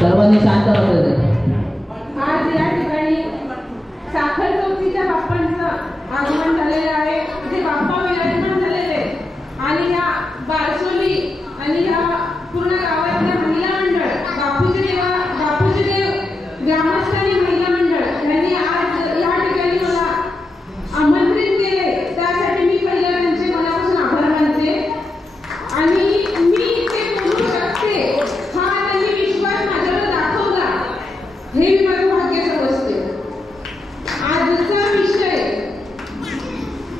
सर्वांनी शांत बसायचं. आज या ठिकाणी साखर चौकीच्या बाप्पांचं आगमन झालेलं आहे, जे बाप्पा विराजमान झालेले आणि या बारसोली आणि या पूर्ण गावातल्या महिला मंडळ बापूजी देव ग्रामस्थ आणि महिला मंडळ यांनी आज या ठिकाणी मला आमंत्रित केले, त्यासाठी मी पहिला त्यांचे मनापासून आभार मानते. आणि मी ते बोलू शकते हा त्यांनी विश्वास माझ्यावर दाखवला, हे मी माझं भाग्य समजते. आजचा विषय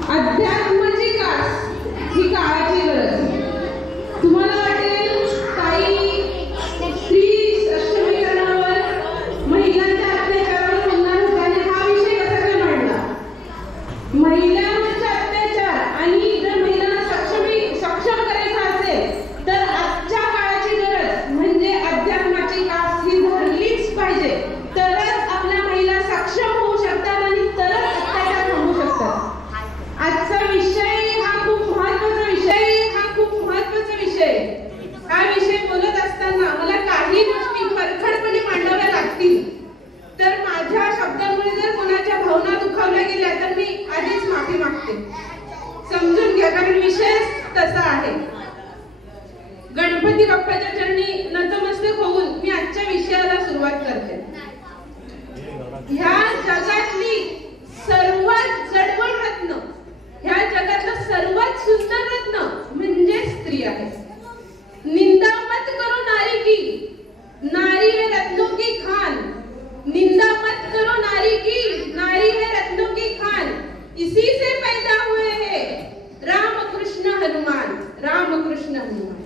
अध्यात्माची कास ही काळाची गरज. तुम्हाला वाटेल काही स्त्री सक्षमीकरणावर महिलांच्या अत्याचारावर बोलणार होत्याने हा विषय कसा काय मांडला. महिलांवरचे अत्याचार आणि जर महिलांना सक्षम करायचं असेल तर आजच्या काळाची गरज म्हणजे अध्यात्माची कास ही धरलीच पाहिजे, तरच आपल्या महिला सक्षम होऊ शकतात आणि तरच अत्याचार थांबू शकतात. आजचा विषय हा खूप महत्त्वाचा विषय. हा विषय बोलत असताना मला काही गोष्टी परखडपणे मांडाव्या लागतील, तर माझ्या शब्दांमुळे जर कोणाच्या भावना दुखावल्या गेल्या तर मी आधीच माफी मागते, समजून घ्या, कारण विषय तसा आहे. गणपती बाप्पाच्या चरणी नतमस्तक होऊन मी आजच्या विषयाला सुरुवात करते. ह्या जगातली सर्वात जडवळ रत्न, ह्या जगातलं सर्वात सुंदर रत्न म्हणजे स्त्री आहे. निंदा मत करो नारी की, नारी है रत्नों की खान. निंदा मत करो नारी की, नारी है रत्नों की खान. इसी से पैदा हुए हैं रामकृष्ण हनुमान, रामकृष्ण हनुमान.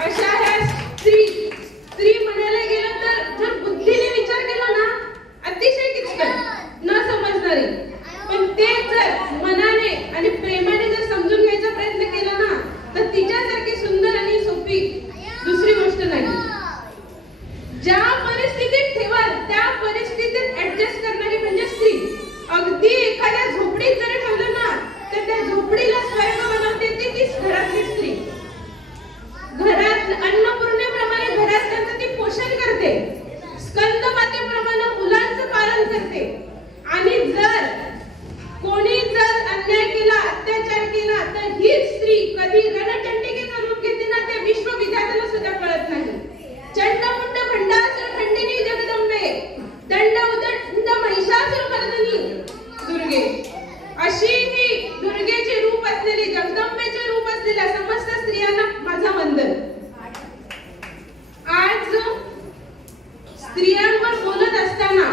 अशा ह्या स्त्री म्हणायला गेलं तर जर बुद्धीने विचार केला ना अतिशय किचकट न समजणारी, पण ते जर मनाने आणि प्रेमाने जर समजून घ्यायचा प्रयत्न केला ना तर तिच्यासारखी सुंदर आणि सोपी दुसरी गोष्ट नाही. ज्या परिस्थितीत ठेवाल त्या परिस्थितीत ऍडजस्ट करणारी म्हणजे स्त्री. अगदी एखाद्या झोपडीत जरी ठेवलं ना तर त्या झोपडीला स्वर्ग बनवते तीच घरातली स्त्री. घरात अन्नपूर्णेप्रमाणे घरातल्यांचं ती पोषण करते, स्कंद मातेप्रमाणे मुलांचं पालन करते. आणि जर कोणी जर अन्याय केला, अत्याचार केला तर हीच स्त्री कधी रणचंडिकेचं रूप घेते ना ते विश्वविद्यालयाला सुद्धा कळत नाही. चंडमुंड भंडासुर खंडिनी जगदंबे, दंड उदंड महिषासुरमर्दिनी दुर्गे, अशी ही दुर्गेचे रूप असलेली, जगदंबेचे रूप असलेल्या समस्त स्त्रियांना माझा वंदन. आज स्त्रियांवर बोलत असताना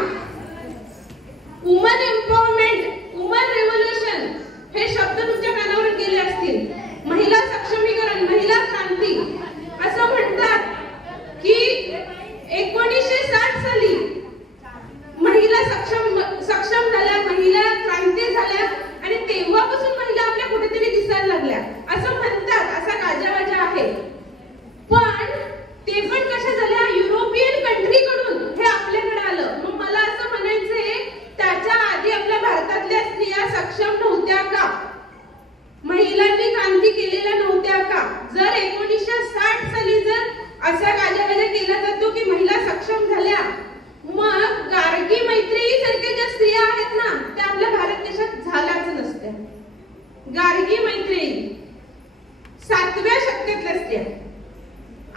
वुमन एम्पॉवरमेंट, वुमन रेव्होल्यूशन हे शब्द तुमच्या कानावर गेले असतील. महिला सक्षमीकरण, महिला क्रांती असं म्हणतात की 1960 साली महिला सक्षम झाल्या, महिला क्रांती झाल्या आणि तेव्हापासून महिला आपल्या कुठेतरी दिसायला लागल्या असं म्हणतात, असा गाजावाजा आहे. पण ते पण कशा झाल्या, युरोपियन कंट्रीकडून हे आपल्याकडे आलं. मग मला असं म्हणायचंय त्याच्या आधी आपल्या भारतातल्या स्त्रिया सक्षम नव्हत्या का, महिलांनी क्रांती केलेल्या नव्हत्या का? जर 1960 साली जर असा गाजावाजा केला जातो की महिला सक्षम झाल्या, मग गार्गी मैत्रेयी सारख्या ज्या स्त्रिया आहेत ना त्या आपल्या भारत देशात झाल्याच नसत्या. गार्गी मैत्रेयी 7व्या शतकातल्या स्त्रिया.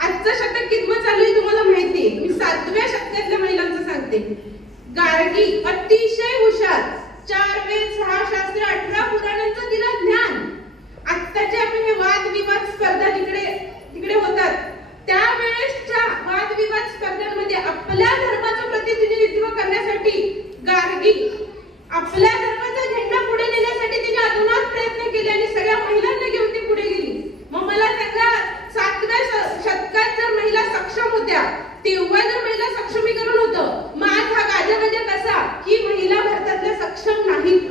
आजचं शतक कितवं चालू आहे तुम्हाला माहिती आहे, मी 7व्या शतकातल्या महिलांचं सांगते. गार्गी अतिशय हुशार, 4 वेद 6 शास्त्र 18 पुराणांचं तिला ज्ञान. आत्ताचे आपण हे वादविवाद स्पर्धा तिकडे होतात, त्यावेळेसच्या वादविवाद स्पर्धांमध्ये आपल्या धर्माचं प्रतिनिधित्व करण्यासाठी गार्गी आपल्या धर्माचा झेंडा पुढे नेण्यासाठी तिने अतोनात प्रयत्न केले आणि सगळ्या महिलांना घेऊन ती पुढे गेली. मग मला सांगा 7व्या शतकात जर महिला सक्षम होत्या तेव्हा जर महिला सक्षमीकरण होतं, मग आज हा गाजावाजा कसा की महिला भारतातल्या सक्षम नाहीत,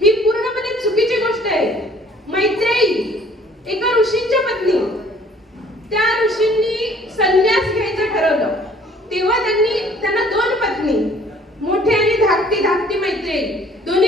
ही पूर्णपणे चुकीची गोष्ट आहे. मैत्रेयी एका ऋषींच्या पत्नी, त्या ऋषींनी संन्यास घ्यायचं ठरवलं. तेव्हा त्यांना 2 पत्नी, मोठी आणि धाकटी मैत्रेयी, दोन्ही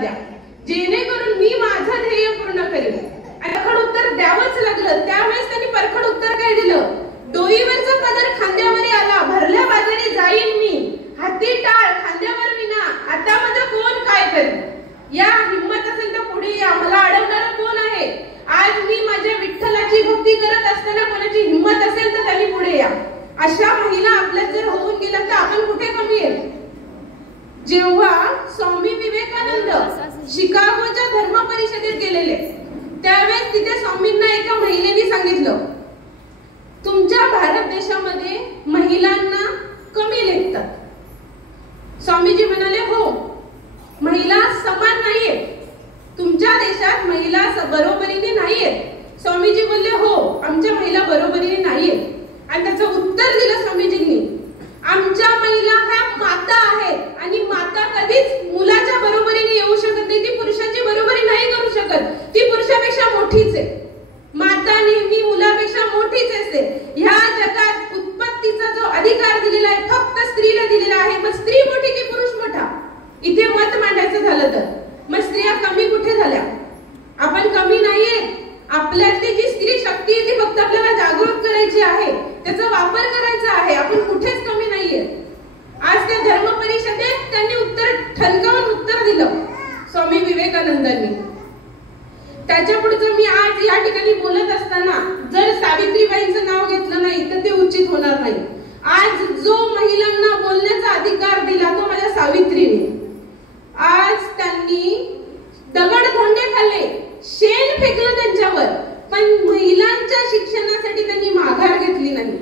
द्या, जेणेकरून मी माझं ध्येय पूर्ण करेन. परखड उत्तर द्यावंच लागलं. त्यावेळेस त्यांनी परखड उत्तर काय दिलं? डोईवरचा पदर खांद्यावर आला, भरल्या बाजारी जाईन मी, हाती टाळ खांद्यावर विना, आता माझं कोण काय करेल. या हिम्मत असेल तर पुढे या, मला अडवणारा कोण आहे? आज मी माझ्या विठ्ठलाची भक्ती करत असताना कोणाची हिम्मत असेल तर त्यांनी पुढे या. अशा महिला आपल्यात जर होऊन गेल्या तर आपण कुठे कमी आहे? जेव्हा स्वामी विवेकानंद शिकागोच्या धर्म परिषदेत गेलेले, त्यावेळेस तिथे स्वामींना एका महिलेने सांगितलं, तुमच्या भारत देशामध्ये महिलांना कमी लेखतात. स्वामीजी म्हणाले, हो, महिला समान नाहीयेत, तुमच्या देशात महिला बरोबरीने नाहीयेत. स्वामीजी बोलले, हो, आमच्या महिला बरोबरीने नाहीयेत. आणि त्याचं उत्तर दिलं स्वामीजींनी, आमच्या महिला ह्या माता आहेत आणि माता कधीच मुलाच्या बरोबरीने येऊ शकत नाही, ती पुरुषाची बरोबरी नाही करू शकत, ती पुरुषापेक्षा मोठीच आहे. माता नेहमी मुलापेक्षा मोठीच असते. ह्या जगात उत्पत्तीचा जो अधिकार दिलेला आहे फक्त स्त्रीला दिलेला आहे. मग स्त्री मोठी की पुरुष मोठा? इथे मत मांडायचं झालं तर मग स्त्रिया कमी कुठे झाल्या? आपण कमी नाहीये. आपल्यातली जी स्त्री शक्ती आहे ती फक्त आपल्याला जागृत करायची आहे, त्याचा वापर करायचा आहे. आपण कुठेच कमी नाहीये. आज त्या धर्म परिषदेत त्यांनी उत्तर ठणकावून उत्तर दिलं स्वामी विवेकानंदांनी. त्याच्या पुढचं मी आज या ठिकाणी बोलत असताना जर सावित्रीबाईंचं नाव घेतलं नाही तर ते उचित होणार नाही. आज जो महिलांना बोलण्याचा अधिकार दिला तो माझ्या सावित्रीने. आज त्यांनी दगडधोंडे खाल्ले, शेण फेकलं त्यांच्यावर, पण महिलांच्या शिक्षणासाठी त्यांनी माघार घेतली नाही.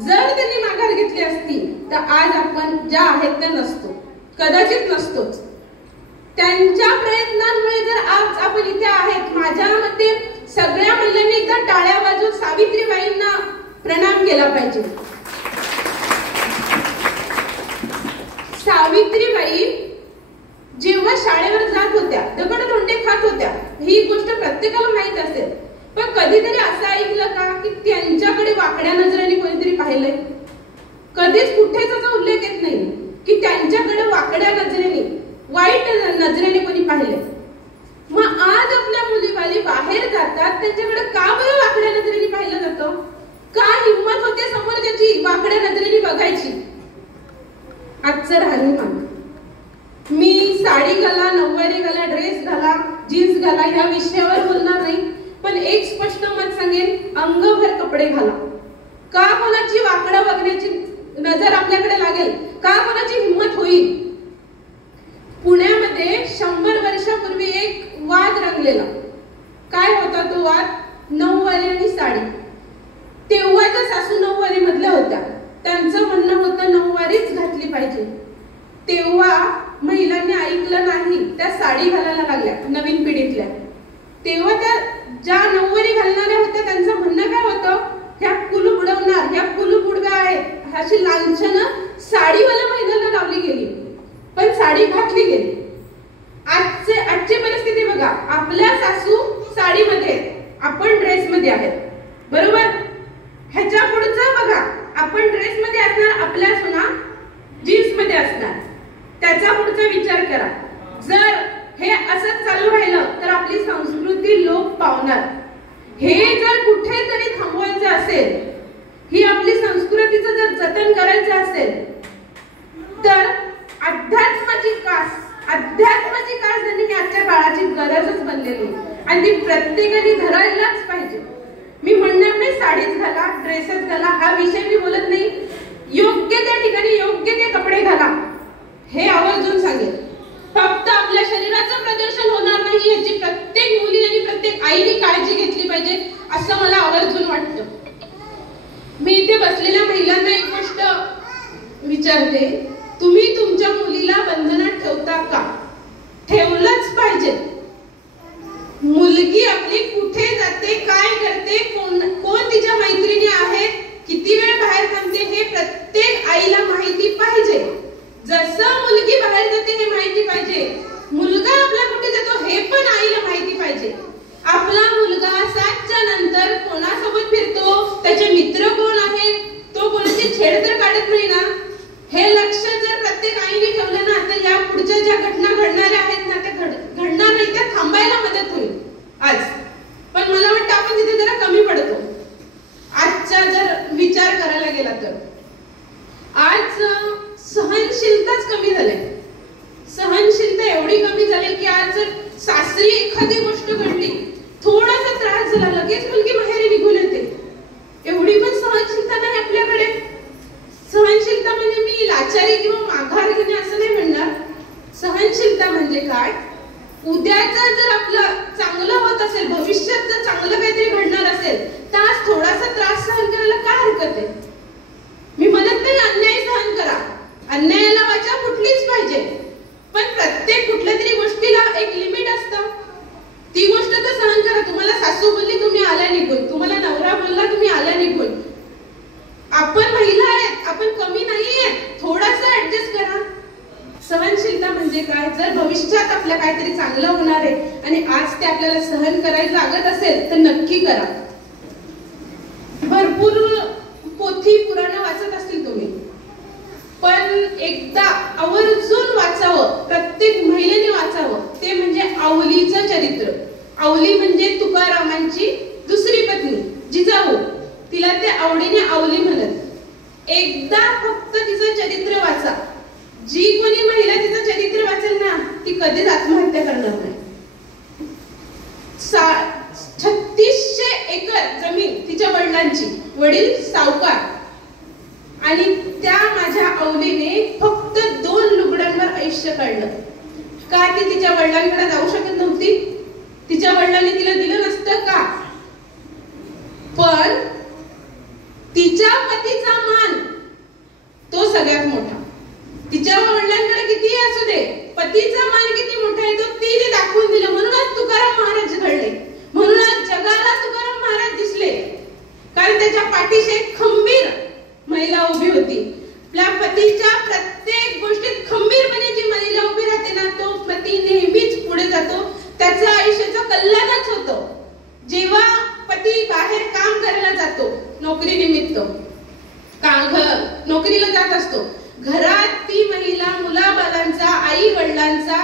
जर त्यांनी माघार घेतली असती तर आज आपण ज्या आहेत त्या नसतो, कदाचित नसतोच. त्यांच्या प्रयत्नांमुळे जर आज आपण इथे आहेत. माझ्या मते सगळ्या महिलांनी एकदा टाळ्या वाजवून सावित्रीबाईंना प्रणाम केला पाहिजे. सावित्रीबाई जेव्हा शाळेवर जात होत्या, दगडधोंडे खात होत्या, ही गोष्ट प्रत्येकाला माहित असेल, पण कधीतरी असं ऐकलं का की त्यांच्याकडे वाकड्या नजरेने कोणीतरी पाहिलंय? कधीच कुठेच असा उल्लेख येत नाही की त्यांच्याकडे वाकड्या नजरेने, वाईट नजरेने कोणी पाहिले. मग आज आपल्या मुलीबाली बाहेर जातात, त्यांच्याकडे का बरं वाकड्या नजरेने पाहिलं जातं? का हिम्मत होते समोरच्याची वाकड्या नजरेने बघायची? आजचं राहणीमान. मी साडी घाला, नऊवारी घाला, ड्रेस घाला, जीन्स घाला ह्या विषयावर बोलणार नाही, पण एक स्पष्ट मत सांगेन, अंगभर कपडे घाला. का कोणाची वाकडं बघण्याची नजर आपल्याकडे लागेल? का कोणाची हिम्मत होईल? पुण्यामध्ये 100 वर्षापूर्वी एक वाद रंगलेला. काय होता तो वाद? नऊवारी आणि साडी. तेव्हाच्या सासू नऊवारी मधल्या होत्या, त्यांचं म्हणणं होतं नऊवारीच घातली पाहिजे. तेव्हा महिलांनी ऐकलं नाही, त्या साडी घालायला लागल्या नवीन पिढीतल्या. तेव्हा त्या ज्या नऊवारी घालणाऱ्या होत्या त्यांचं म्हणणं काय होतं? ह्या कुलूप उडवणार, ह्या कुलूप उडव्या आहेत, अशी लांछनं साडीवाल्या महिलांना लावली गेली, पण साडी घातली गेली. आजची परिस्थिती बघा, आपल्या सासू साडीमध्ये, आपण ड्रेसमध्ये आहेत, बरोबर? ह्याच्या पुढचं बघा, आपण ड्रेसमध्ये असणार, आपल्या सुना जीन्समध्ये असणार. त्याचा पुढचा विचार करा. जर हे असंच चालू राहिलं तर आपली संस्कृती लोप पावणार. हे जर कुठेतरी थांबवायचं असेल, ही आपली संस्कृतीचं जर जतन करायचं असेल तर अध्यात्माची कास ही आजच्या काळाची गरजच बनलेली आणि ती प्रत्येकाने धरायलाच पाहिजे. मी म्हणणार नाही साडीच घाला, ड्रेसच घाला, हा विषय मी बोलत नाही. योग्य त्या ठिकाणी योग्य ते कपडे घाला, हे आवर्जून सांगेल. फक्त आपल्या शरीराचं प्रदर्शन होणार नाही याची प्रत्येक मुली आणि प्रत्येक आईने काळजी घेतली पाहिजे, असं मला आवर्जून वाटतं. मी इथे बसलेल्या महिलांना एक गोष्ट विचारते, तुम्ही तुमच्या मुलीला बंधनात ठेवता का? ठेवलंच पाहिजे. मुलगी आपली कुठे जाते, काय करते, कोण तिच्या मैत्रिणी आहेत, किती वेळ बाहेर थांबते, हे प्रत्येक आईला माहिती पाहिजे. जसं मुलगी बाहेर जाते हे माहिती पाहिजे, मुलगा आपला कुठे जातो हे पण आईला माहिती पाहिजे. आपला मुलगा 7च्या नंतर कोणासोबत फिरतो, त्याचे मित्र कोण आहेत, तो कोणाची छेड तर काढत नाही ना, हे लक्ष लगेच मुलगी माहेरी निघून येते. एवढी पण सहनशीलता नाही आपल्याकडे. सहनशीलता म्हणजे मी लाचारी किंवा माघार घेणे असं नाही म्हणणार. सहनशीलता म्हणजे काय, उद्याचं जर आपलं चांगलं होत असेल, भविष्यात जर चांगलं काहीतरी घडणार असेल तर आज थोडासा त्रास सहन करायला काय हरकत आहे. मी म्हणत नाही अन्याय सहन करा, अन्यायाला वाचा कुठलीच पाहिजे, पण प्रत्येक कुठल्या तरी गोष्टीला एक लिमिट असतं. ती गोष्ट तर सहन करा. तुम्हाला सासू बोलली तुम्ही आल्या निघून, तुम्हाला नवरा बोलला तुम्ही आल्या निघून. आपण महिला आहेत, आपण कमी नाहीये, थोडासा ऍडजस्ट करा. सहनशीलता म्हणजे काय, जर भविष्यात आपल्या काहीतरी चांगलं होणार आहे आणि आज ते आपल्याला सहन करायला लागत असेल तर नक्की करा. भरपूर पोथी पुराणं वाचत असतील तुम्ही, पण एकदा आवर्जून वाचावं, प्रत्येक महिलेने वाचावं, ते म्हणजे आवलीचं चरित्र. आवली म्हणजे तुकारामांची दुसरी पत्नी जिजाऊ, तिला ते आवडीने आवली म्हणत. एकदा फक्त तिचं चरित्र वाचा. जी कोणी महिला तिचं चरित्र वाचेल ना ती कधीच आत्महत्या करणार नाही. 3600 एकर जमीन तिच्या वडिलांची, वडील सावकार, आणि त्या माझ्या आवलीने फक्त 2 लुगड्यांवर आयुष्य काढलं. का ती तिच्या वडिलांकडे जाऊ शकत नव्हती? तिच्या वडिलांनी तिला दिलं नसतं का? पण तिच्या पतीचा मान तो सगळ्यात मोठा. तिच्या वडिलांकडे किती असू दे, पतीचा मान किती मोठा आहे तो तिने दाखवून दिलं. म्हणूनच तुकाराम महाराज घडले, म्हणूनच जगाला तुकाराम महाराज दिसले, कारण त्याच्या पाठीशी एक खंबीर महिला उभी होती. आपल्या पतीच्या प्रत्येक गोष्टीत खंबीरपणे जी महिला उभी राहते ना, तो पती नेहमीच पुढे जातो. त्याचं आयुष्याचं कल्याणच होतं. जेव्हा पती बाहेर काम करायला जातो नोकरीनिमित्त, नोकरीला जात असतो, घरात ती महिला मुलाबाळांचा, आई वडिलांचा,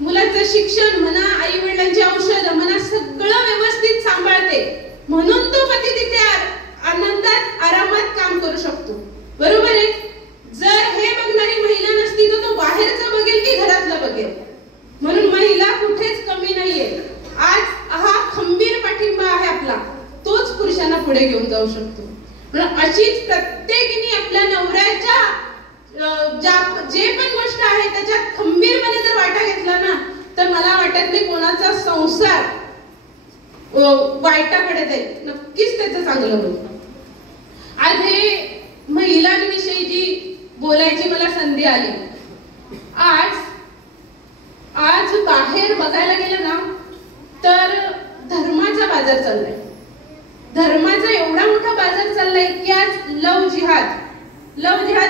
मुलाचं शिक्षण म्हणा, आई वडिलांची औषध म्हणा, सगळं व्यवस्थित सांभाळते. म्हणून तो पती तिथे आनंदात आरामात काम करू शकतो. बरोबर आहे. जर हे बघणारी महिला नसती तर तो बाहेरचं बघेल की घरातलं बघेल. म्हणून महिला कुठेच कमी नाहीये. आज हा खंबीर पाठिंबा आहे आपला, तोच पुरुषांना पुढे घेऊन जाऊ शकतो. म्हणून अशीच प्रत्येकीने आपल्या नवऱ्याच्या जे पण गोष्ट आहे त्याच्यात खंबीरपणे जर वाटा घेतला ना, तर मला वाटत नाही कोणाचा संसार वाईटाकडे जाईल. नक्कीच त्याचं चांगलं होईल. आज हे महिलांविषयी जी बोलायची मला संधी आली, आज बाहेर बघायला गेलं ना तर धर्माचा बाजार चाललाय. धर्माचा एवढा मोठा बाजार चाललाय की आज लव जिहाद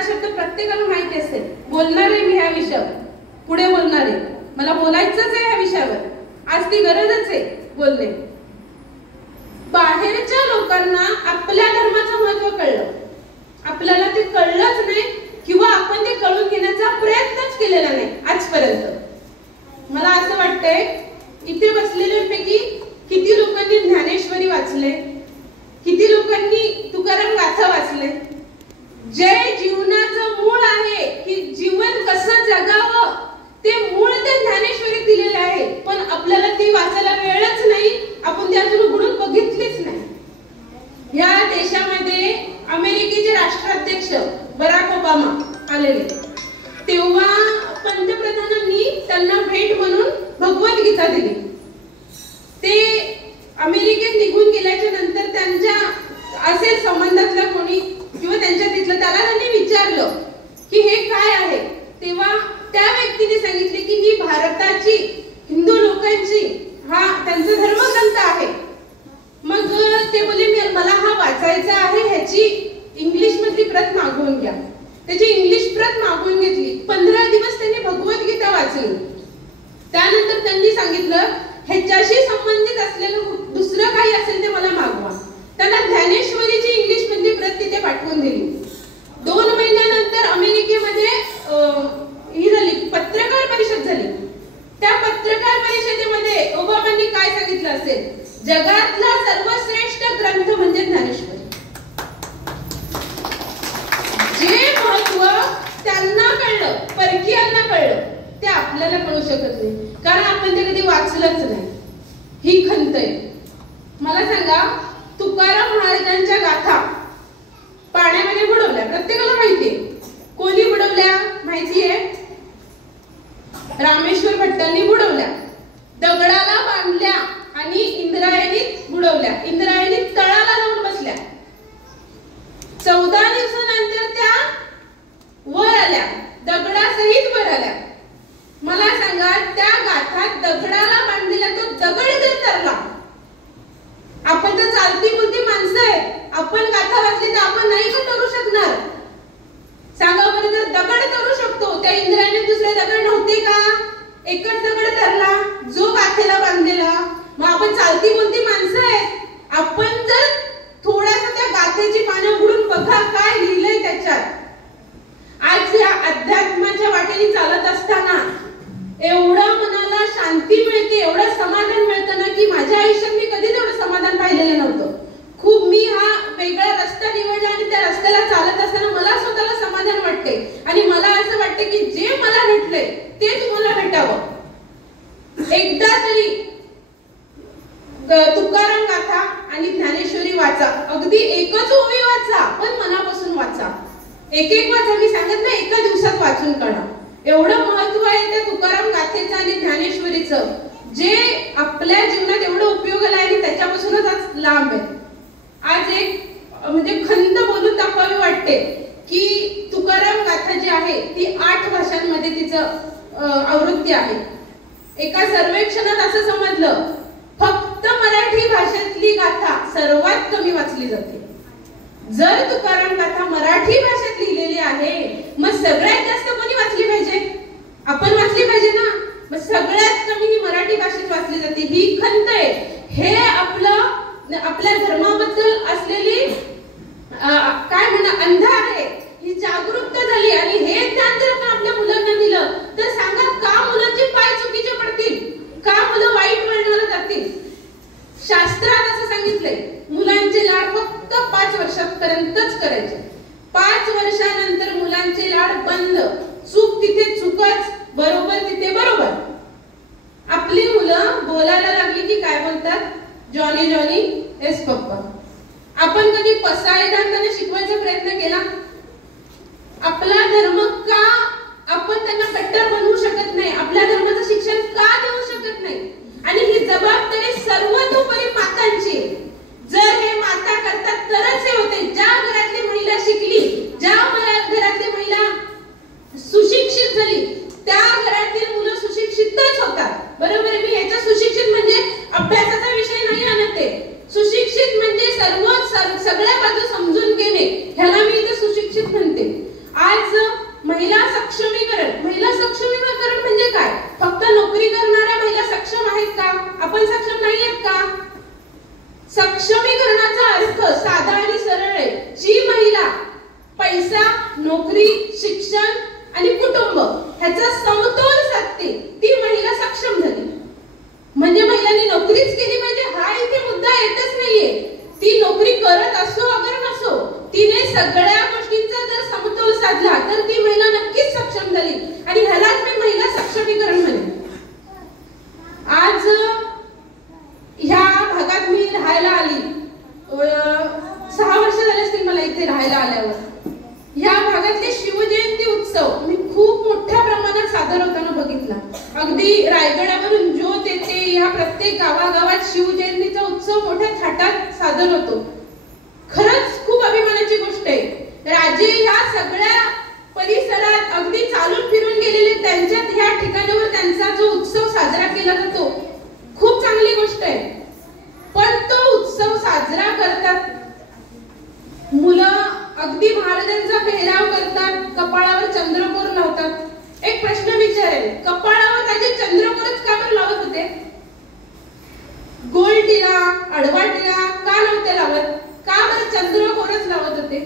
शब्द प्रत्येकाला माहिती असेल. बोलणार आहे मी ह्या विषयावर, पुढे बोलणार आहे, मला बोलायचंच आहे ह्या विषयावर. आज ती गरजच आहे बोलणे. बाहेरच्या लोकांना आपल्या धर्माचं महत्व कळलं, आपल्याला ते कळलंच नाही किंवा आपण ते कळून घेण्याचा प्रयत्नच केलेला नाही आजपर्यंत. मला असं वाटतंय इथे बसलेल्यांपैकी किती लोकांनी ज्ञानेश्वरी वाचले, किती लोकांनी तुकाराम गाथा वाचले. जे जीवनाचं मूळ आहे की जीवन कसं जगावं ते मूळ ते ज्ञानेश्वरी दिलेले आहे, पण आपल्याला ती वाचायला वेळच नाही, आपण ती अजून उघडून बघितलीच नाही. या देशामध्ये अमेरिकेचे राष्ट्राध्यक्ष बराक ओबामा आलेले, तेव्हा पंतप्रधानांनी त्यांना भेट म्हणून भगवद्गीता दिली. ते अमेरिकेत निघून गेल्याच्या नंतर त्यांच्या असेल संबंधातला कोणी किंवा त्यांच्या तिथलं, त्याला त्यांनी विचारलं की हे काय आहे. तेव्हा त्या व्यक्तीने सांगितले की ही भारताची हिंदू लोकांची हा त्यांचा धर्मग्रंथ आहे. मग ते बोलले मला हा वाचायचा आहे, ह्याची इंग्लिश मधली प्रत मागवून घ्या. त्याची इंग्लिश प्रत मागवून घेतली. 15 दिवस त्यांनी भगवद्गीता वाचली. त्यानंतर त्यांनी सांगितलं ह्याच्याशी संबंधित असलेलं दुसरं काही असेल ते मला मागवा. त्यांना ज्ञानेश्वरीची इंग्लिश मधली प्रत तिथे पाठवून दिली. 2 महिन्यानंतर अमेरिकेमध्ये ही झाली पत्रकार परिषद झाली. त्या पत्रकार परिषदेमध्ये ओबामांनी काय सांगितलं असेल, जगातला सर्वश्रेष्ठ ग्रंथ म्हणजे ज्ञानेश्वरी. जे महत्व त्यांना कळलं, परकीयांना कळलं, ते आपल्याला कळू शकत नाही, कारण आपण ते कधी वाचलंच नाही. ही खंत आहे. मला सांगा, तुकाराम महाराजांच्या गाथा पाण्यामध्ये बुडवल्या, प्रत्येकाला माहितीये. कोणी बुडवल्या माहितीये? रामेश्वर भट्टांनी बुडवल्या. दगडाला बांधल्या आणि इंद्रायणीत बुडवल्या. इंद्रायणीत तळाला जाऊन बसल्या. 14 दिवसानंतर त्या वर आल्या, दगडासहित वर आल्या. मला सांगा, त्या गाठात दगडाला बांधलेला तो दगड जर तरला, आपण तर चालती बोलती माणसं आहे, आपण गाथा वाचली तर आपण नाही का करू शकणार? सांगा बरं, जर दगड करू शकतो, त्या इंद्रायणीत दुसरे दगड नव्हते का? एकच दगड तरला, जो गाथेला बांधलेला. मग आपण चालती बोलती माणसं आहे, आपण जर थोडासा त्या गाथेची पानं उघडून बघा काय लिहिलंय त्याच्यात. आज या अध्यात्माच्या वाटेने चालत असताना एवढं मनाला शांती मिळते, एवढं समाधान मिळतं ना की माझ्या आयुष्यात मी कधी तेवढं समाधान पाहिलेलं नव्हतं. खूप मी हा वेगळा रस्ता निवडला आणि त्या रस्त्याला चालत असताना मला स्वतःला समाधान वाटते आणि मला असं वाटतं की जे मला भेटलंय ते तुम्हाला भेटावं. एकदा तरी तुकाराम गाथा आणि ज्ञानेश्वरी वाचा, अगदी एकच ओवी वाचा, पण मनापासून वाचा. एक वाचा, मी सांगत नाही एका दिवसात वाचून काढा. एवढं महत्व आहे त्या तुकाराम गाथेचं आणि ज्ञानेश्वरीचं, जे आपल्या जीवनात एवढं उपयोगाला आहे आणि त्याच्यापासूनच आज लांब आहे. आज एक म्हणजे खंत बोलून दाखवावी वाटते की तुकाराम गाथा जी आहे ती 8 भाषांमध्ये तिचं आवृत्ती आहे. एका सर्वेक्षणात असं समजलं, फक्त मराठी भाषेतली गाथा सर्वात कमी वाचली जाते. जर तुकाराम गाथा मराठी भाषेत लिहिलेली आहे, मग सगळ्यात जास्त कोणी वाचली पाहिजे? आपण वाचली पाहिजे ना. मग सगळ्यात कमी ही मराठी भाषेत वाचली जाते. ही खंत आहे. हे आपल्या धर्माबद्दल असलेली काय म्हणा अंधार आहे, ही जागरूकता झाली. आणि हे ज्ञान जर आपण आपल्या मुलांना दिलं तर सांगा, का मुलांचे पाय चुकीचे पडतील? का मुलं वाईट वळणाला जातील? शास्त्रात असं सांगितलंय, मुलांचे लाड फक्त 5 वर्षापर्यंतच करायचे. 5 वर्षानंतर मुलांचे लाड बंद. चूक तिथे चुकच, बरोबर तिथे बरोबर. आपली मुलं बोलायला लागली की काय बोलतात? Johnny Johnny yes papa. आपण कधी पसायदांना शिकवायचा प्रयत्न केला? आपला धर्म का आपण त्यांना कट्टर बनवू शकत नाही? आपल्या धर्माचं शिक्षण का देऊ शकत नाही? आणि ही जबाबदारी सर्वतोपरी मातांची. जर हे माता करतात तरच हे होते. ज्या घरातली महिला शिकली, ज्या घरातली महिला सुशिक्षित झाली, त्या घरातील मुलं सुशिक्षितच होतात. बरोबर आहे. मी याचा सुशिक्षित म्हणजे अभ्यासाचा विषय नाही आणत आहे. सुशिक्षित म्हणजे सगळ्या बाजू समजून घेणे, ह्याला मी इथे सुशिक्षित म्हणते. आज महिला सक्षमीकरण. महिला सक्षमीकरण म्हणजे काय? फक्त नोकरी करणाऱ्या महिला सक्षम आहेत का? आपण सक्षम नाही आहेत का? सक्षमीकरणाचा अर्थ साधा आणि सरळ आहे. जी महिला पैसा, नोकरी, शिक्षण आणि कुटुंब ह्याचा समतोल साधते, ती महिला सक्षम झाली. म्हणजे महिलांनी नोकरीच केली पाहिजे हा इथे मुद्दा येतच नाहीये. ती नोकरी करत असो अगर नसो, तिने सगळ्या गोष्टींचा जर समतोल साधला तर ती महिला नक्कीच सक्षम झाली. आणि ह्यालाच मी महिला सक्षमीकरण म्हणेन. आज ह्या भागात मी राहायला आली, 6 वर्ष झाले असतील मला इथे राहायला आल्यावर. ह्या भागातले शिवजयंती उत्सव मी खूप मोठ्या प्रमाणात सादर होताना बघितला. अगदी रायगडावरून ज्योत येते, ह्या प्रत्येक गावागावात शिवजयंतीचा उत्सव मोठ्या थाटात सादर होतो. खरंच खूप अभिमानाची गोष्ट आहे. राजे ह्या सगळ्या परिसरात अगदी चालून फिरून गेलेले, त्यांच्या ह्या ठिकाणावर त्यांचा जो उत्सव साजरा केला जातो, खूप चांगली गोष्ट आहे. पण तो उत्सव साजरा करतात मुलं, अगदी महाराजांचा पेहराव करतात, कपाळावर चंद्रकोर लावतात. एक प्रश्न विचारेल, कपाळावर त्याचे चंद्रकोरच का बरं लावत होते? गोल टिळा, आडवा टिळा का नव्हते लावत? का बरं चंद्रकोरच लावत होते?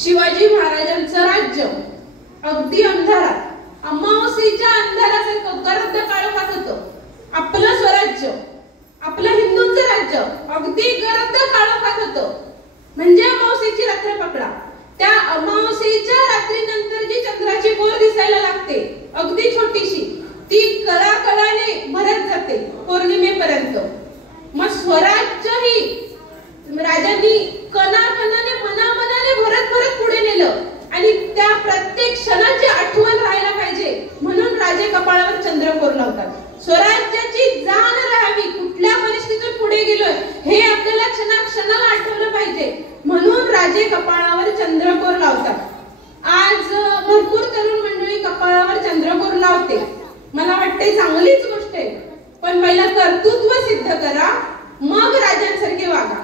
शिवाजी महाराजांचं राज्य अगदी अंधारात, अमावस्येच्या अंधारासारखं गर्द काळोखात होतं. आपलं स्वराज्य, आपलं हिंदूंचं राज्य अगदी गर्द काळोखात होतं. म्हणजे अमावस्येची रात्र पकडा, त्या अमावस्येच्या रात्रीनंतर जी चंद्राची कोर दिसायला लागते, अगदी छोटीशी, ती कळाकळाने भरत जाते पौर्णिमेपर्यंत. स्वराज्यही राजांनी कणाकणाने मनामनाने भरत भरत पुढे नेलं आणि त्या प्रत्येक क्षणाची आठवण राहायला पाहिजे म्हणून राजे कपाळावर चंद्र कोरलावतात. स्वराज्याची जाण राहावी, कुठल्या परिस्थितीतून पुढे गेलोय हे आपल्याला क्षणाक्षणाला आठवलं पाहिजे म्हणून राजे कपाळावर चंद्रकोर लावतात. आज भरपूर तरुण मंडळी कपाळावर चंद्रकोर लावते. मला वाटते चांगलीच गोष्ट आहे, पण पहिला कर्तृत्व सिद्ध करा, मग राजांसारखे वागा.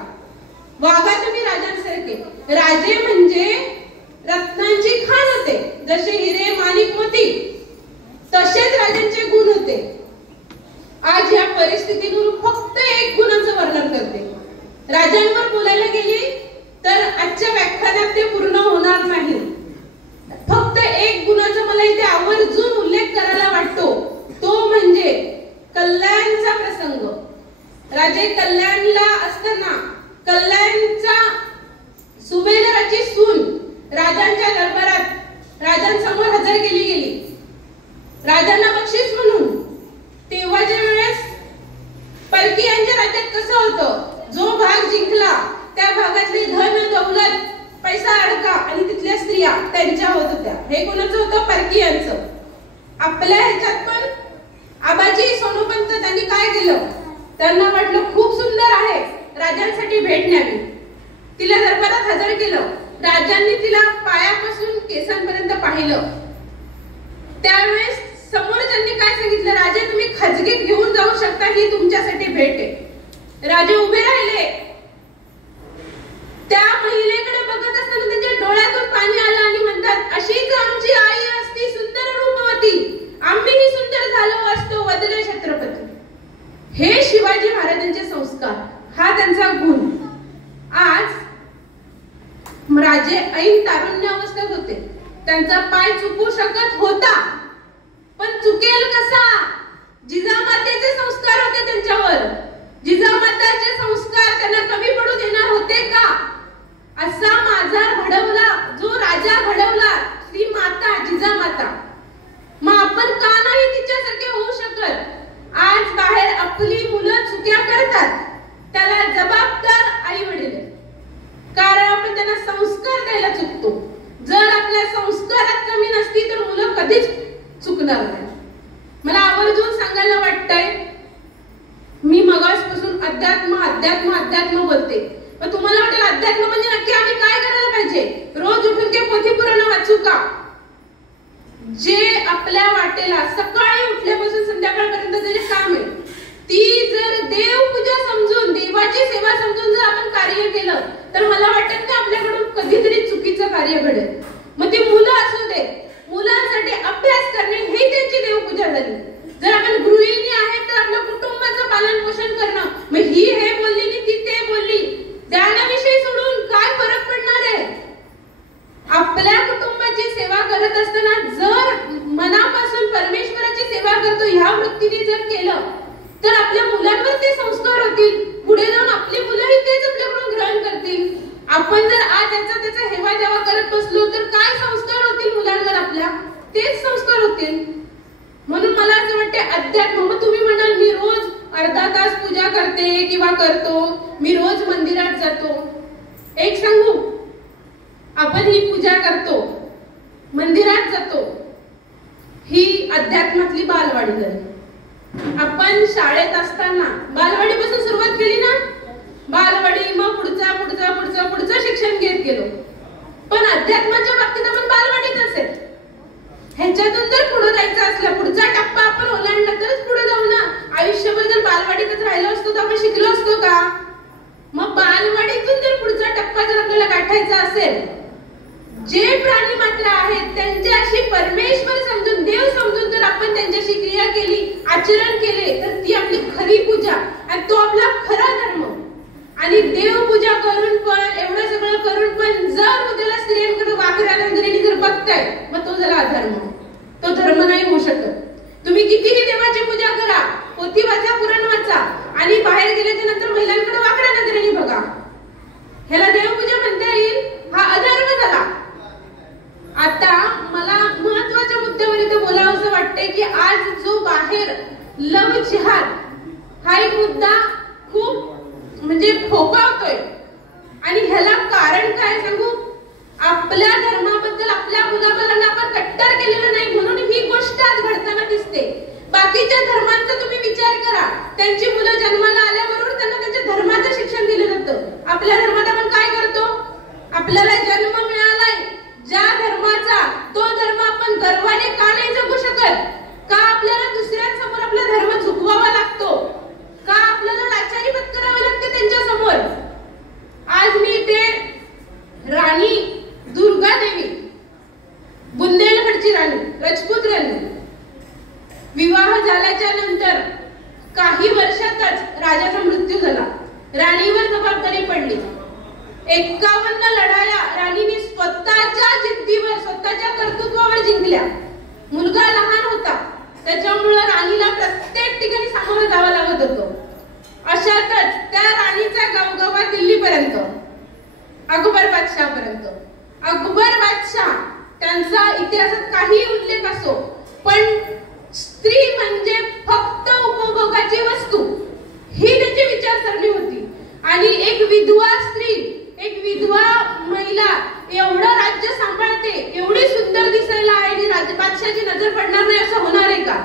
वागा तुम्ही राजांसारखे. राजे म्हणजे रत्नांची खाण होते. जसे हिरे माणिक मोती तसेच राजांचे गुण होते. आज या परिस्थितीवरून फक्त एक गुणाचं वर्णन करते. राजांवर बोलायला गेली तर आजच्या व्याख्यानात ते पूर्ण होणार नाही. फक्त एक गुणाचा मला इथे आवर्जून उल्लेख करायला वाटतो, तो म्हणजे कल्याणचा प्रसंग. राजे कल्याणला असताना कल्याणचा सुभेदाराची सून राजांच्या दरबारात राजांसमोर हजर केली गेली राजांना बक्षीस म्हणून. तेव्हाच्या वेळेस परकीयांच्या राज्यात कसं होतं, जो भाग जिंकला त्या भागातले धन दौलत पैसा अडका आणि तिथल्या स्त्रिया त्यांच्या होत होत्या. हे कोणाचं होतं? परकीयांचं. आपल्या ह्याच्यात पण आबाजी सोनोपंत त्यांनी काय केलं, त्यांना वाटलं खूप सुंदर आहे, राजांसाठी भेट न्यावी. तिला दरबारात हजर केलं. राजांनी तिला पायापासून केसांपर्यंत पाहिलं. त्यावेळेस समोरच्यांनी काय सांगितलं, राजे तुम्ही खजगीत घेऊन जाऊ शकता, ही तुमच्यासाठी भेट आहे. राजे उभे राहिले. त्या महिलेकडे बघत असताना त्यांच्या डोळ्यातून पाणी आलं आणि म्हणतात, अशीच आमची आई असती सुंदर रूपवती, आम्हीही सुंदर झालो असतो वदले छत्रपती. हे शिवाजी महाराजांचे संस्कार, हा त्यांचा गुण. आज राजे ऐन तारुण्य अवस्थेत होते. त्यांचा पाय चुकू शकत होता, पण चुकेल कसा? जिजामातेचे संस्कार होते त्यांच्यावर. जिजामाताचे संस्कार त्यांना कमी पडू देणार होते का? असा माझा घडवला, जो राजा घडवला, ती माता जिजामाता. मग आपण का नाही तिच्यासारखे होऊ शकत? आज बाहेर आपली मुलं चुक्या करतात, त्याला जबाबदार आई वडील, कारण आपण त्यांना संस्कार द्यायला चुकतो. जर आपल्या संस्कारात कमी नसती तर मुलं कधीच चुकणार नाही. मला आवर्जून सांगायला वाटतंय, मी मगासपासून अध्यात्म अध्यात्म अध्यात्म बोलते, पण तुम्हाला वाटेल अध्यात्म म्हणजे नक्की आम्ही काय करायला पाहिजे? रोज उठून के पोथी पुराण वाचू का? जे आपल्या वाटेला सकाळी उठल्यापासून संध्याकाळपर्यंत जे काम आहे, ती जर देवपूजा समजून, देवाची सेवा समजून जर आपण कार्य केलं तर मला वाटत ना आपल्याकडून कधीतरी चुकीचं कार्य घडेल. मग ती मुलं असू दे, मुलांसाठी अभ्यास करणे ही त्यांची देवपूजा झाली. जर आपण गृहिणी आहेत तर आपल्या कुटुंबाचं पालन पोषण करणं. मग ही हे बोलली आणि ती ते बोलली, ज्ञानाविषयी सोडून काय फरक पडणार आहे? आपल्या कुटुंबाची सेवा करत असताना जर मनापासून परमेश्वराची सेवा करतो ह्या वृत्तीने जर केलं तर आपल्या मुलांवर ते संस्कार होतील. पुढे जाऊन आपली मुलंही तेच आपल्याकडून ग्रहण करतील. आपण जर आज त्याचा हेवा देवा करत बसलो तर काय संस्कार होतील मुलांवर? आपल्या तेच संस्कार होतील. म्हणून मला असं वाटते अध्यात्म. मग तुम्ही म्हणाल मी रोज अर्धा तास पूजा करते किंवा करतो, मी रोज मंदिरात जातो. एक सांगू, आपण ही पूजा करतो, मंदिरात जातो, ही अध्यात्मातली बालवाडी झाली. आपण शाळेत असताना बालवाडीपासून सुरुवात केली ना, बालवाडी मग पुढचा पुढचा पुढचा पुढचं शिक्षण घेत गेलो. पण अध्यात्माच्या बाबतीत आपण बालवाडीतच आहे. ह्याच्यातून जर पुढे जायचं असलं, पुढचा टप्पा आपण ओलांडला तरच पुढे जाऊ ना. आयुष्यभर जर बालवाडीतच राहिलो असतो तर आपण शिकलो असतो का? मग बालवाडीतून जर पुढचा टप्पा जर आपल्याला गाठायचा असेल, जे प्राणी मात्र आहेत त्यांच्याशी परमेश्वर समजून, देव समजून जर आपण त्यांच्याशी क्रिया केली, आचरण केले तर ती आपली खरी पूजा आणि तो आपला खरा धर्म. आणि देवपूजा करून पण, एवढं सगळं करून पण जर उद्याला स्त्रियांकडे वाकड्या नजरेने जर बघताय, मग तो झाला अधर्म. तो धर्म नाही होऊ शकत. तुम्ही कितीही देवाची पूजा करा, पोथी वाचा, पुराण वाचा आणि बाहेर गेल्याच्या नंतर महिलांकडे वाकड्या नजरेने बघा, ह्याला देवपूजा म्हणता येईल? हा अधर्म झाला. आता मला महत्वाच्या मुद्द्यावर इथे बोलावंसं वाटते की आज जो बाहेर लव जिहाद हा एक मुद्दा खूप म्हणजे फोकावतोय. आणि ह्याला कारण काय सांगू? आपल्या धर्माबद्दल आपल्या मुलाबाळांना आपण कट्टर केलेलं नाही म्हणून ही गोष्ट आज घडताना दिसते. बाकीच्या धर्मांचा तुम्ही विचार करा, त्यांची मुलं जन्माला आल्याबरोबर त्यांना त्यांच्या धर्माचं शिक्षण दिलं जातं. आपल्या धर्मात आपण काय करतो? आपल्याला जन्म मिळालाय ज्या धर्माचा, तो धर्म आपण गर्वाने का नाही जगू शकत? का आपल्याला दुसऱ्यांसमोर आपला धर्म झुकवावा लागतो? का आपल्याला लाचारी पत्करावी लागते त्यांच्या समोर? आज मी इथे राणी दुर्गा देवी, बुंदेलखंडची राणी, राजपूत राणी, विवाह झाल्याच्या नंतर काही वर्षातच राजाचा मृत्यू झाला. राणीवर जबाबदारी पडली. 51 लढाया राणीने स्वतःच्या जिद्दीवर, स्वतःच्या कर्तृत्वावर जिंकल्या. मुलगा लहान होता, त्याच्यामुळे राणीला प्रत्येक ठिकाणी सामोरं जावं लागत होतं. अशातच त्या राणीचा गावगावा दिल्लीपर्यंत, अकबर बादशाहपर्यंत. अकबर बादशाह त्यांचा इतिहासात काही उल्लेख असो, पण स्त्री म्हणजे फक्त उपभोगाची वस्तू ही त्याची विचारसरणी होती. आणि एक विधवा स्त्री, एक विधवा महिला एवढं राज्य सांभाळते, एवढी सुंदर दिसायला आहे आणि बादशाहची नजर पडणार नाही असं होणार आहे का?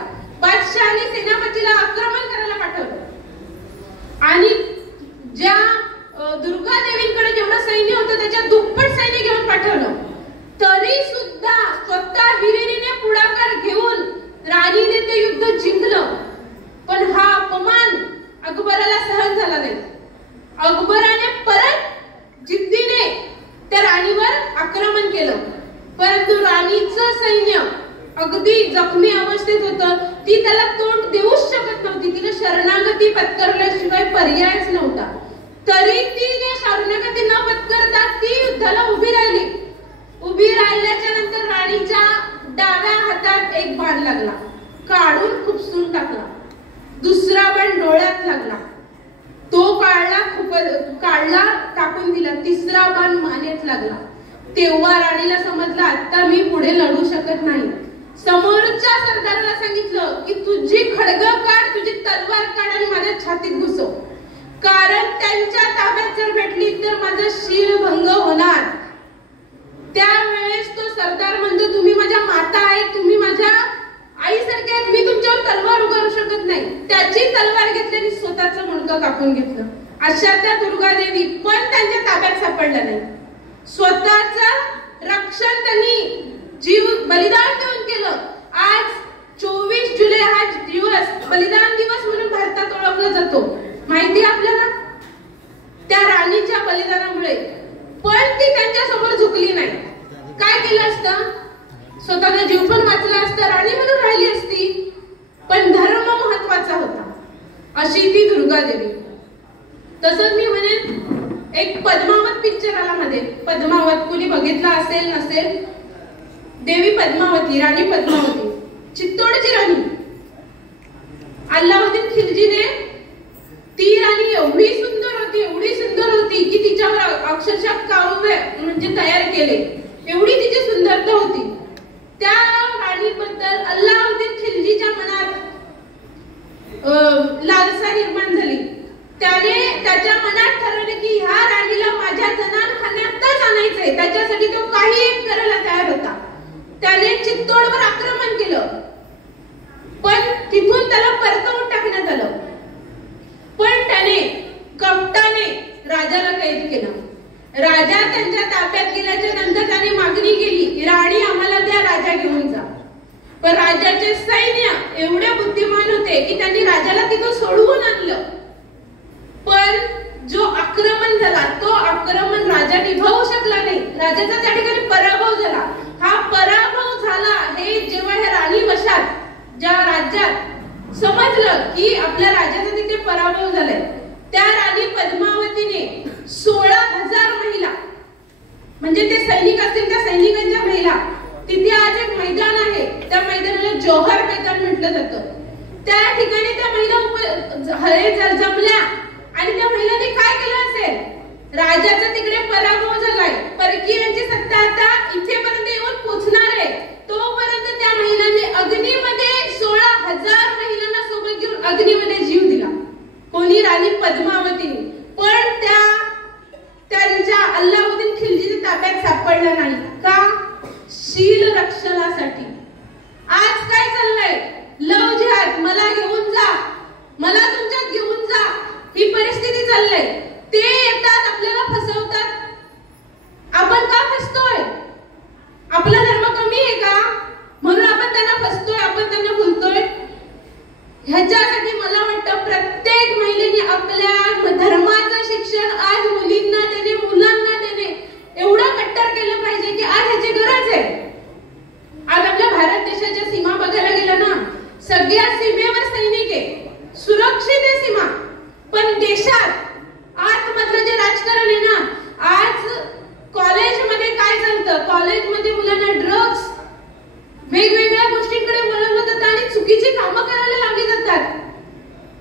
बादशाहने सेनापतीला आक्रमण करायला पाठवलं आणि ज्या दुर्गा देवींकडे जेवढं सैन्य होतं त्याच्या दुप्पट सैन्य घेऊन पाठवलं. तरी सुद्धा स्वतः हिरिरीने पुढाकार घेऊन राणीने ते युद्ध जिंकलं. पण हा अपमान अकबराला सहन झाला नाही. अकबराने परत जिद्दीने त्या राणीवर आक्रमण केलं, परंतु राणीचं सैन्य अगदी जखमी अवस्थेत होतं. ती त्याला तोंड देऊच शकत नव्हती. तिला शरणागती पत्करल्याशिवाय पर्यायच नव्हता. तरी ती शरणागती न पत्करता ती युद्धाला उभी राहिली. उभी राहिल्याच्या नंतर राणीच्या डाव्या हातात एक बाण लागला, काढून खुपसून टाकला. दुसरा बाण डोळ्यात लागला, तो काढला टाकून दिला. तिसरा बाण मानेत लागला. तेव्हा राणीला समजलं आता मी पुढे लढू शकत नाही. समोरच्या सरदाराला सांगितलं की तुझी खड्ग काढ, तुझी तलवार काढ आणि माझ्या छातीत घुसव, कारण त्यांच्या ताब्यात जर भेटली तर माझा शिरभंग होणार. त्यावेळेस तो सरदार म्हणतो तुम्ही माझ्या माता आहे, तुम्ही माझ्या आईसारखे आहेत, मी तुमच्यावर तलवार उगारू शकत नाही. त्याची तलवार घेतली आणि स्वतःचं मुंडकं कापून घेतलं. अशा त्या दुर्गा देवी पण त्यांच्या ताब्यात सापडल्या नाही. स्वतःचं रक्षण त्यांनी जीव बलिदान देऊन केलं. आज 24 जुलै हा दिवस बलिदान दिवस म्हणून भारतात ओळखला जातो. माहिती आपल्याला त्या राणीच्या बलिदानामुळे. पण ती त्यांच्या समोर झुकली नाही. काय केलं असतं? स्वतःचा जीव पण वाचला असता, राणी म्हणून राहिली असती, पण धर्म महत्वाचा होता. अशी ती दुर्गा देवी. तसंच मी म्हणेन एक पद्मावत पिक्चर आला मध्ये, पद्मावत कुणी बघितला असेल नसेल. देवी पद्मावती, राणी पद्मावती, चित्तोडची राणी. अल्लाउद्दीन खिलजीने ती राणी एवढी सुंदर होती, एवढी सुंदर होती की तिच्यावर अक्षरशः काव्य म्हणजे तयार केले, एवढी तिची सुंदरता होती. त्या राणीबद्दल अल्लाउद्दीन खिलजीच्या मनात लालसा निर्माण झाली. त्याने त्याच्या मनात ठरवले की ह्या राणीला माझ्या जनानखान्यातच आणायचंय. त्याच्यासाठी तो काही करायला तयार होता. त्याने चित्तोडवर आक्रमण केलं, पण तिथून त्याला परतवून टाकण्यात आलं. पण त्याने कपटाने राजाला कैद केलं. राजा त्यांच्या ताब्यात गेल्याच्या नंतर त्याने मागणी केली, राणी आम्हाला द्या, राजा घेऊन जा. पण राजाचे सैन्य एवढे बुद्धिमान होते की त्यांनी राजाला तिथं सोडवून आणलं. पण जो आक्रमण झाला तो आक्रमण राजा निभावू शकला नाही. राजाचा त्या ठिकाणी पराभव झाला. हा पराभव झाला हे जेव्हा ह्या राणी वशात ज्या राज्यात समजलं की आपल्या राजाचा तिथे पराभव झालाय, त्या राणी पद्मावतीने 16,000 महिला, म्हणजे ते सैनिक असतील त्या सैनिकांच्या महिला, तिथे आज एक मैदान आहे, त्या मैदानाला जोहर मैदान म्हटलं जातं. त्या ठिकाणी त्या महिला जमल्या आणि त्या महिलांनी काय केलं असेल? राजाचा तिकडे पराभव झालाय, परकीयांची सत्ता आता इथेपर्यंत येऊन पोहोचणार आहे, तोपर्यंत त्या महिलांनी अग्नीमध्ये 16,000 महिलांना सोबत घेऊन अग्नीमध्ये जीव दिला. कोणी? राणी पद्मावतीने. पण पडला नाही का? शील रक्षणासाठी. आज काय चाललंय? लव जिहाद, मला घेऊन जा, मला तुमच्यात घेऊन जा, ही परिस्थिती चाललंय. ते येतात, आपल्याला फसवतात. आपण का फसतोय? आपला धर्म कमी आहे का म्हणून आपण त्यांना फसतोय, आपण त्यांना भुलतोय? ह्याच्यासाठी मला वाटतं प्रत्येक महिलेने आपल्या धर्माचं शिक्षण आज मुलींना देणे, मुलांना देणे एवढं कट्टर केलं पाहिजे की आज ह्याची गरज आहे. आज आपल्या भारत देशाच्या सीमा बघायला गेलं ना, सगळ्या सीमेवर सैनिक आहे, सुरक्षित आहे सीमा. पण देशात आतमधलं जे राजकारण आहे ना, आज कॉलेजमध्ये काय चालतं? कॉलेजमध्ये मुलांना ड्रग्ज, वेगवेगळ्या गोष्टींकडे वळवलं जातं आणि चुकीची कामं करायला लागली जातात.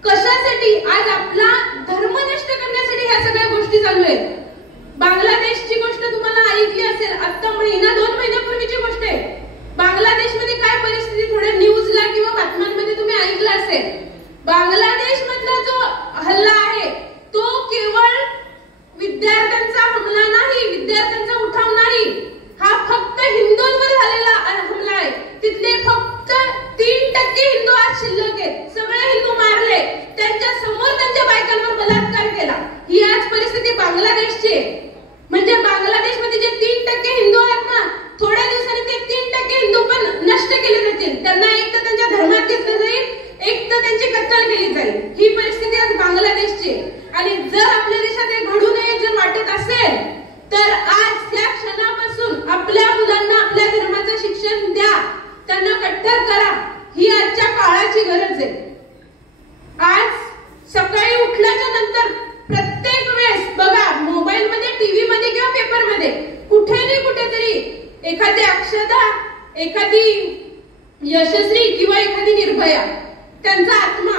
कशासाठी? आज आपला धर्म नष्ट करण्यासाठी ह्या सगळ्या गोष्टी चालू आहेत. बांगलादेशची गोष्ट तुम्हाला ऐकली असेल, आता 1-2 महिन्यापूर्वीची गोष्ट आहे. बांगलादेशमध्ये काय परिस्थिती थोड्या न्यूजला किंवा बातम्यांमध्ये तुम्ही ऐकलं असेल. बांगलादेश मधला जो हल्ला आहे तो केवळ विद्यार्थ्यांचा हमला नाही, विद्यार्थ्यांचा उठाव नाही, हा फक्त हिंदूंवर झालेला हमला आहे. तिथले फक्त 3% हिंदू आज शिल्लक आहेत. सगळे हिंदू मारले, त्यांच्या समोर त्यांच्या बायकांवर बलात्कार केला. ही आज परिस्थिती बांगलादेशची आहे. म्हणजे बांगलादेशमध्ये जे 3% हिंदू आहेत ना, थोड्या दिवसांनी ते 3% हिंदू पण नष्ट केले जातील. त्यांना एक तर त्यांच्या धर्मात घेतलं जाईल, एक तर त्यांची कत्तल केली जाईल. ही परिस्थिती आज बांगलादेशची आहे. आणि जर आपल्या देशात हे घडू नये जर वाटत असेल तर आज या क्षणापासून आपल्या मुलांना आपल्या धर्माचं शिक्षण द्या, त्यांना कट्टर करा. ही आजच्या काळाची गरज आहे. आज सकाळी उठल्याच्या नंतर प्रत्येक वेळेस बघा, मोबाईल मध्ये, टीव्ही मध्ये किंवा पेपर मध्ये कुठे नाही कुठेतरी एखादी अक्षता, एखादी यशस्वी किंवा एखादी निर्भया, त्यांचा आत्मा